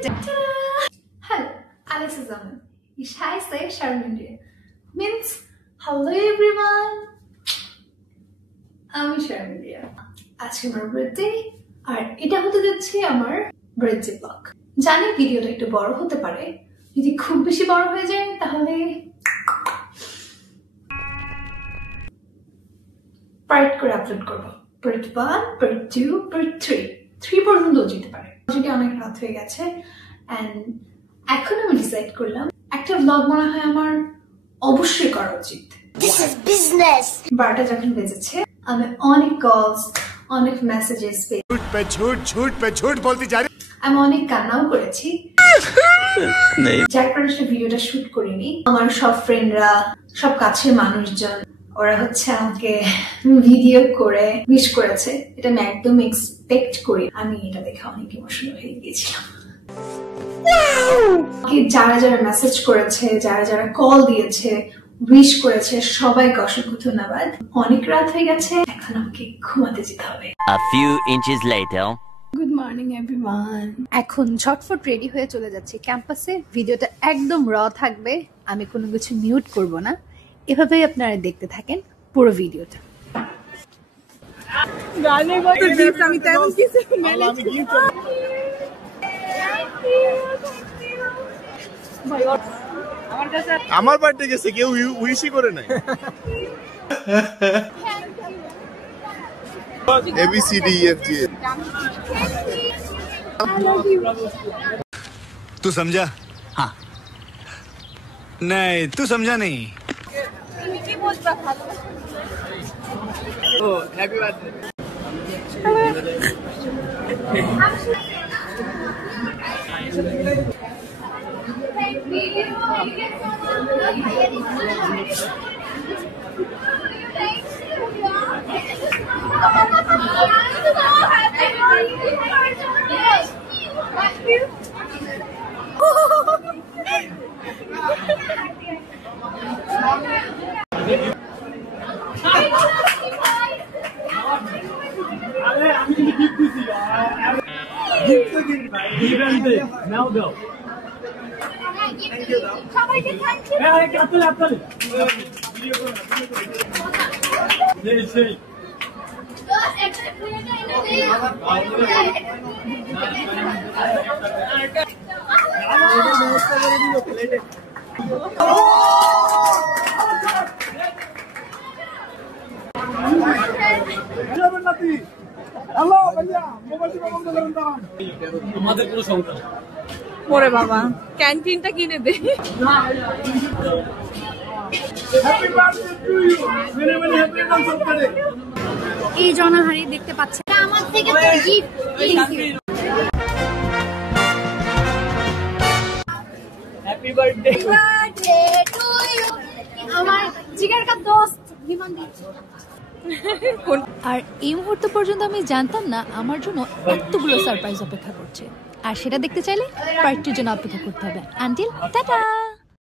Hello, Alex is on. Ich heiße Sharmindra. Means hello everyone. আমি Sharmindra. আজকে আমার birthday আর এটা হতে যাচ্ছে আমার বার্থডে ব্লগ। জানি ভিডিওটা একটু বড় হতে পারে, যদি খুব বেশি বড় হয়ে যায় তাহলে পার্ট করে আপলোড করব। পার্ট 1, পার্ট 2, পার্ট 3 পর্যন্ত যেতে পারে। যদি অনেক রাত হয়ে গেছে এন্ড এখন আমি ডিসাইড করলাম একটা ব্লগ মনে হয় আমার অবশ্যই করা উচিত। This is business. 12টা যখন বেজেছে আমি অনেক কলস, অনেক মেসেজেস পেয়ে ঝুট বলতে যা আমি অনেক কান্নাও করেছি, যার কারণে সে ভিডিওটা শুট করিনি। আমার সব ফ্রেন্ডরা, সব কাছের মানুষজন ওরা হচ্ছে আমাকে ভিডিও করে উইশ করেছে। এটা আমি একদম এক্সপেক্ট করি। আমি এটা দেখে অনেক ইমোশনাল হয়ে গিয়েছিলাম। যারা যারা মেসেজ করেছে, যারা যারা কল দিয়েছে, উইশ করেছে, সবাইকে অসংখ্য ধন্যবাদ। অনেক রাত হয়ে গেছে, এখন আমাকে ঘুমাতে যেতে হবে। A few inches later. Good morning everyone. এখন ঝটফট রেডি হয়ে চলে যাচ্ছি ক্যাম্পাসে। ভিডিওটা একদম র থাকবে, আমি কোনো কিছু মিউট করব না। এভাবেই আপনারা দেখতে থাকেন পুরো ভিডিওটা। আমার বার্থডে গেছে কেউ উইশই করে নাই। ABCDEFG। तू समझा? हाँ। नहीं तू समझा नहीं। Happy birthday. আমাদের কোনো সমস্যা নেই। ওরে বাবা, ক্যান্টিনটা কিনে দে। এই জনহারি দেখতে পাচ্ছেন আমার থেকে হ্যাপি বার্থডে টু ইউ আমার জিগার কা দোস্ত বিমান দি। আর এই মুহূর্ত পর্যন্ত আমি জানতাম না আমার জন্য এতগুলো সারপ্রাইজ অপেক্ষা করছে। আর সেটা দেখতে চাইলে পার্ট 2 জন্য অপেক্ষা করতে হবে। Until tata.